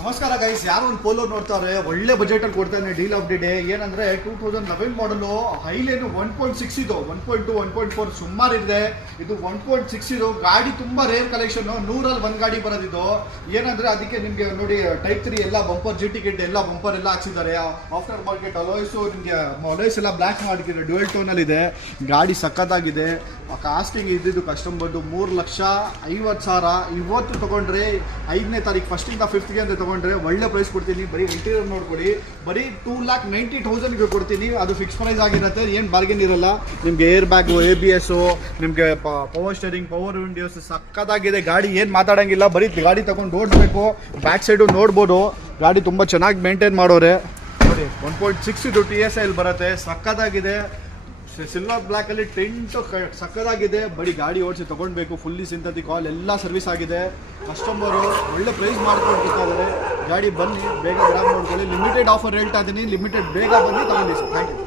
ನಮಸ್ಕಾರ ಗೈಸ್, ಯಾರು ಒಂದು ಪೋಲೋ ನೋಡ್ತಾರೆ ಒಳ್ಳೆ ಬಜೆಟ್ ಅಲ್ಲಿ ಕೊಡ್ತಾನೆ ಡೀಲ್ ಆಫ್ ದಿ ಡೇ. ಏನಂದ್ರೆ 2011 ಮಾಡಲು ಹೈಲೇನು 1.6 ಇದು 1.2 1.4 ಸುಮಾರು ಇದೆ. ಇದು 1.6 ಇದು ಗಾಡಿ ತುಂಬಾ ರೇರ್ ಕಲೆಕ್ಷನ್, 100ರಲ್ಲಿ ಒಂದು ಗಾಡಿ ಬರೋದಿದು. ಏನಂದ್ರೆ ಅದಕ್ಕೆ ನಿಮ್ಗೆ ನೋಡಿ ಟೈಪ್ 3 ಎಲ್ಲ ಬಂಪರ್ ಜಿ ಟಿ ಕಿಟ್ ಎಲ್ಲ ಬಂಪರ್ ಎಲ್ಲ ಹಾಕ್ಸಿದ್ದಾರೆ. ಆಫ್ಟರ್ ಮಾರ್ಕೆಟ್ ಅಲಾಯ್ಸ್ ನಿಮ್ಗೆ ಅಲಾಯ್ಸ್ ಎಲ್ಲ ಬ್ಲಾಕ್ ಮಾಡಿದ್ದಾರೆ, ಡ್ಯುಯಲ್ ಟೋನ್ ಅಲ್ಲಿ ಇದೆ. ಗಾಡಿ ಸಕ್ಕತ್ತಾಗಿದೆ. ಕಾಸ್ಟಿಂಗ್ ಇದ್ದಿದ್ದು ಕಸ್ಟಮರ್ದು 3,50,000. ಇವತ್ತು ತಗೊಂಡ್ರೆ 5ನೇ ತಾರೀಕು ಫಸ್ಟಿಂದ 5th ಅಂತ ತಗೊಂಡ್ರೆ ಒಳ್ಳೆ ಪ್ರೈಸ್ ಕೊಡ್ತೀನಿ. ಬರೀ ಇಂಟೀರಿಯರ್ ನೋಡ್ಕೊಡಿ, ಬರೀ 2,90,000 ಕೊಡ್ತೀನಿ. ಅದು ಫಿಕ್ಸ್ ಪ್ರೈಸ್ ಆಗಿರುತ್ತೆ, ಏನು ಬಾರ್ಗೇನ್ ಇರಲ್ಲ. ನಿಮ್ಗೆ ಏರ್ ಬ್ಯಾಗು, ABS, ನಿಮಗೆ ಪವರ್ ಸ್ಟೇರಿಂಗ್, ಪವರ್ ವಿಂಡೋಸ್ ಸಕ್ಕತ್ತಾಗಿದೆ. ಗಾಡಿ ಏನು ಮಾತಾಡೋಂಗಿಲ್ಲ, ಬರೀ ಗಾಡಿ ತಗೊಂಡು ಓಡಿಸ್ಬೇಕು. ಬ್ಯಾಕ್ ಸೈಡು ನೋಡ್ಬೋದು, ಗಾಡಿ ತುಂಬ ಚೆನ್ನಾಗಿ ಮೇಂಟೈನ್ ಮಾಡೋರೆ. ನೋಡಿ 1.6 ಇದು TSI ಬರುತ್ತೆ, ಸಕ್ಕತ್ತಾಗಿದೆ. ಸಿಲ್ವರ್ ಬ್ಲ್ಯಾಕ್ ಅಲ್ಲಿ ಟೆಂಟ್ ಸಕ್ಕದಾಗಿದೆ. ಬರೀ ಗಾಡಿ ಓಡಿಸಿ ತಗೊಳ್ಬೇಕು. ಫುಲ್ಲಿ ಸಿಂಥೆಟಿಕ್ ಆಲ್ ಎಲ್ಲ ಸರ್ವಿಸ್ ಆಗಿದೆ. ಕಸ್ಟಮರು ಒಳ್ಳೆ ಪ್ರೈಸ್ ಮಾಡ್ಕೊಂಡು ಗಾಡಿ ಬನ್ನಿ, ಬೇಗ ಗ್ರಾಮ್ ನೋಡ್ಕೊಳ್ಳಿ. ಲಿಮಿಟೆಡ್ ಆಫರ್ ಹೇಳ್ತಾ ಇದ್ದೀನಿ, ಲಿಮಿಟೆಡ್ ಬೇಗ ಬನ್ನಿ ತಗೊಂಡಿ ಸರ್. Thank you.